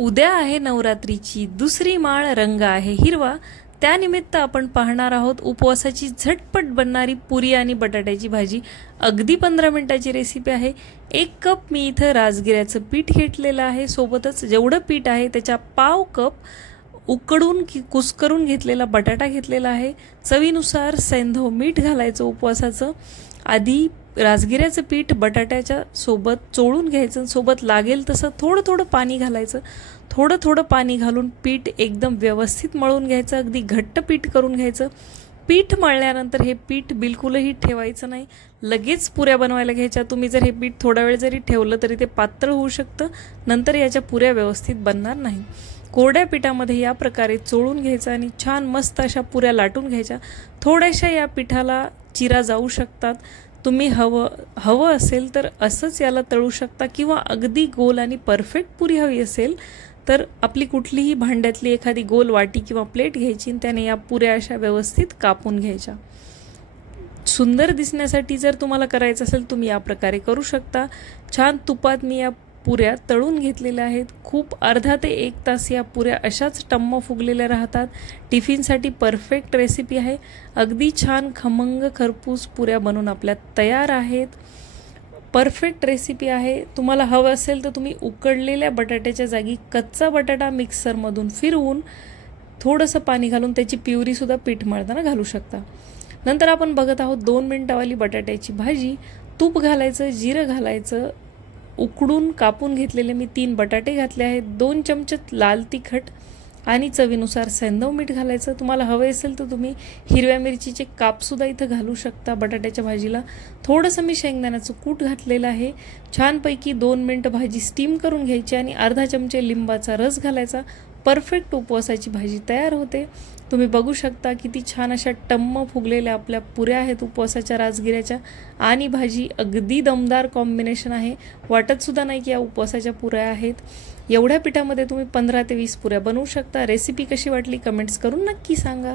उद्या आहे नवरात्रीची दुसरी माळ, रंग आहे हिरवा। त्यानिमित्त आपण पाहणार आहोत उपवासाची झटपट बनणारी पुरी आणि बटाट्याची भाजी। अगदी 15 मिनिटाची रेसिपी आहे। 1 कप मी इथं राजगिऱ्याचं पीठ घेतलेलं आहे। सोबतच जेवढं पीठ आहे त्याच्या पाव कप उकडून कुस्करून घेतलेला बटाटा घेतलेला आहे। चवीनुसार सेंधव मीठ घालायचं उपवासाचं। आधी राजगिऱ्याचं पीठ बटाट्याच्या सोबत चोळून घ्यायचं, सोबत लागेल तसं थोडं थोडं पाणी घालायचं। थोडं थोडं पाणी घालून पीठ एकदम व्यवस्थित मळून घ्यायचं, अगदी घट्ट पीठ करून घ्यायचं। पीठ मळल्यानंतर हे पीठ बिलकुलही ठेवायचं नाही, लगेच पुऱ्या बनवायला घ्यायच्या। तुम्ही जर हे पीठ थोडा वेळ जरी ठेवलं तरी ते पातळ होऊ शकतं, नंतर याच्या पुऱ्या व्यवस्थित बनणार नाही। कोरड्या पिठामध्ये या प्रकारे चोळून घ्यायचं आणि छान मस्त अशा पुऱ्या लाटून घ्यायच्या। थोड्याशा या पिठाला चिरा जाऊ शकतात, तुम्ही हवं असेल तर असंच याला तळू शकता, किंवा अगदी गोल आणि परफेक्ट पुरी हवी असेल तर आपली कुठलीही भांड्यातली एखादी गोल वाटी किंवा प्लेट घ्यायची, त्याने या पुऱ्या अशा व्यवस्थित कापून घ्यायच्या। सुंदर दिसण्यासाठी जर तुम्हाला करायचं असेल तुम्ही या प्रकारे करू शकता। छान तुपात मी या पुऱ्या तळून घेतलेल्या आहेत। खूप अर्धा ते 1 तास या पुऱ्या अशाच टम्म फुगलेल्या राहतात। टिफिनसाठी परफेक्ट रेसिपी आहे। अगदी छान खमंग खरपूस पुऱ्या बनून आपल्या तयार आहेत। परफेक्ट रेसिपी आहे। तुम्हाला हवं असेल तर तुम्ही उकडलेल्या बटाट्याच्या जागी कच्चा बटाटा मिक्सरमधून फिरवून थोडंसं पाणी घालून त्याची प्युरी सुद्धा पीठ मळताना घालू शकता। नंतर आपण बघत आहोत 2 मिनिटावाली बटाट्याची भाजी। तूप घालायचं, जिरं घालायचं, उकडून कापून घेतलेले मी 3 बटाटे घातले आहेत, 2 चमचे लाल तिखट आणि चवीनुसार सेंधव मीठ घालायचं। तुम्हाला हवे असेल तर तुम्ही हिरव्या मिरचीचे काप सुद्धा इथं घालू शकता बटाट्याच्या भाजीला। थोडंसं मी शेंगदाण्याचं कूट घातलेलं आहे। छानपैकी 2 मिनिटं भाजी स्टीम करून घ्यायची आणि अर्धा चमचे लिंबाचा रस घालायचा। परफेक्ट उपवासाची भाजी तयार होते। तुम्ही बघू शकता किती छान अशा टम्म फुगलेल्या आपल्या पुऱ्या आहेत उपवासाच्या राजगिऱ्याच्या, आणि भाजी अगदी दमदार कॉम्बिनेशन आहे। वाटत सुद्धा नाही की या उपवासाच्या पुऱ्या आहेत। एवढ्या पिठामध्ये तुम्ही 15 ते 20 पुऱ्या बनवू शकता। रेसिपी कशी वाटली कमेंट्स करून नक्की सांगा।